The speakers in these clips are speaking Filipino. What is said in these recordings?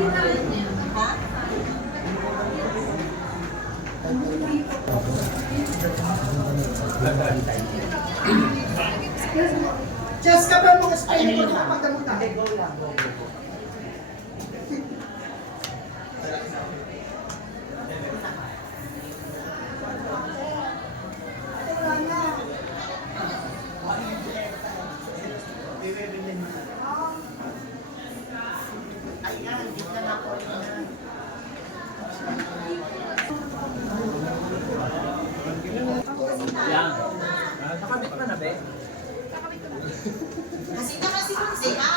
Ha? Just ka ba mga style ko na pagdamutan? Go lang, go. Ayan, gitna na ako. Yan. Nakabit mo na, be? Kasi na kasi kung siya.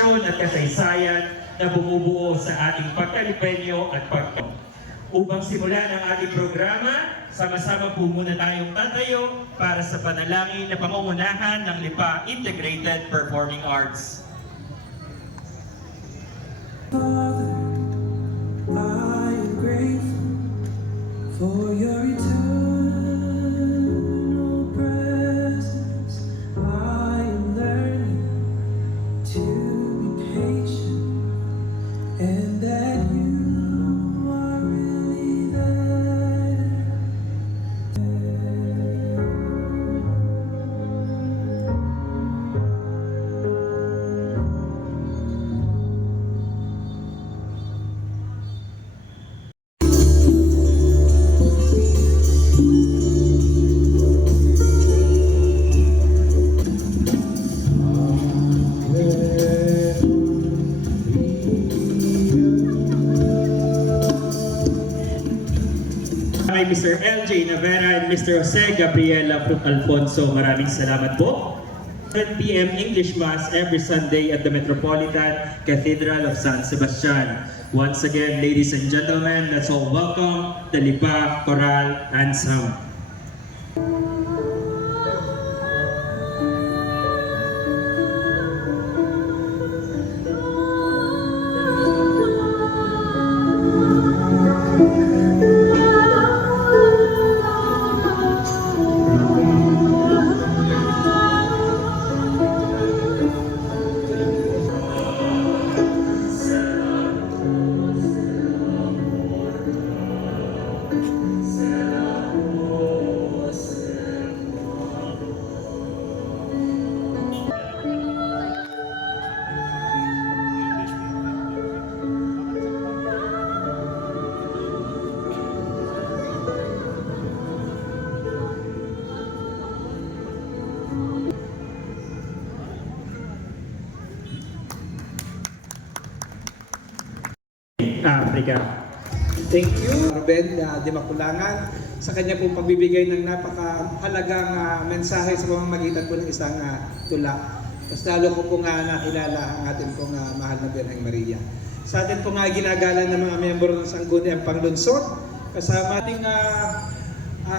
tradisyon at kasaysayan na bumubuo sa ating pagkalipenyo at Upang simulan ang ating programa, sama-sama po muna tayong tatayo para sa panalangin na pangungunahan ng Lipa Integrated Performing Arts. Father, I am grateful for your eternal presence. I am learning to be patient and that you are really there. Kay Mr. LJ Navera and Mr. Jose Gabriela Alfonso, maraming salamat po. 7 p.m. English Mass every Sunday at the Metropolitan Cathedral of San Sebastian. Once again, ladies and gentlemen, let's all welcome the Lipa Choral and Sound. Africa. Thank you, Ruben Di Makulangan, sa kanya pong pagbibigay ng napakahalagang mensahe sa pamamagitan po ng isang tula. Mas lalo ko pong nakilala ang ating pong mahal na Birheng Maria. Sa atin po ginagala ng mga miyembro ng Sangguniang Panglunsod, kasama ating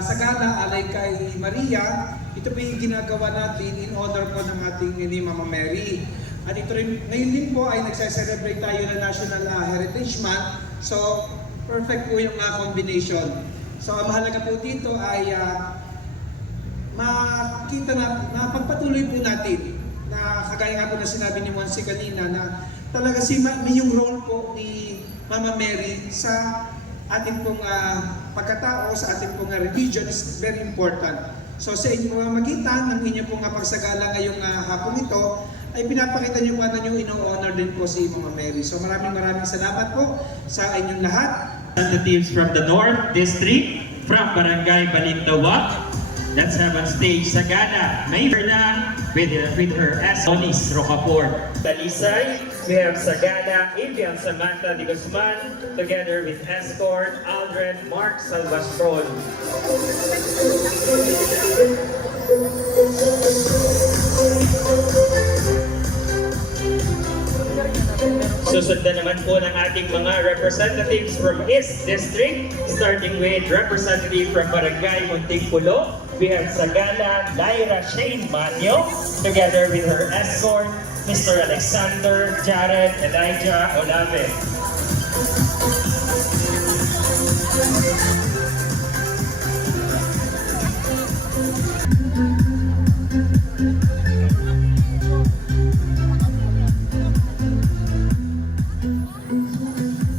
sagana alay kay Maria. Ito po yung ginagawa natin in honor po ng ating ni Mama Mary. At ito rin, ngayon din po ay nagse-celebrate tayo ng National Heritage Month. So, perfect po yung combination. So, ang mahalaga po dito ay makita na, pagpatuloy po natin na kagaya nga po na sinabi ni Monsi kanina na talaga yung role po ni Mama Mary sa ating pong pagkatao, sa ating pong religion is very important. So, sa inyong pamamagitan ng inyong pong pagsagala ngayong hapon ito, ay pinapakita niyo paano niyo ino-honor din po si Mama Mary. So maraming salamat po sa inyong lahat. Representatives from the North District, from Barangay Balintawak. Let's have on stage Sagana Mayverna with her Onis Rocafort. Talisay, we have Sagana Avian Samantha de Guzman together with escort Aldred Mark Salvastron. Susundan naman po ng ating mga representatives from East District, starting with representative from Barangay Muntingpulo. We have Sagana Lyra Shane Manyo, together with her escort, Mr. Alexander Jared Elijah Olave.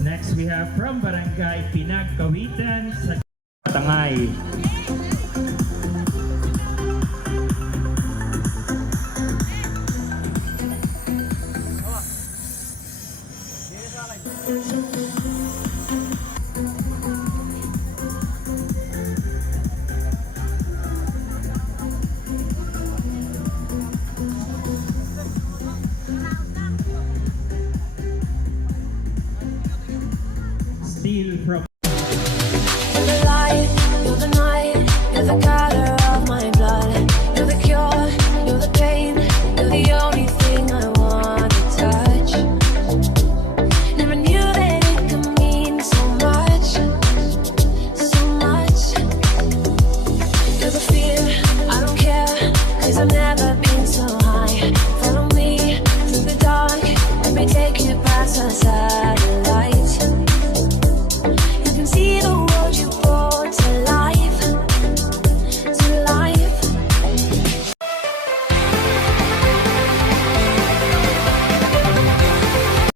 Next, we have from Barangay Pinagkawitan sa Tangay. Steal from You're the light, you're the night. 'cause I'm never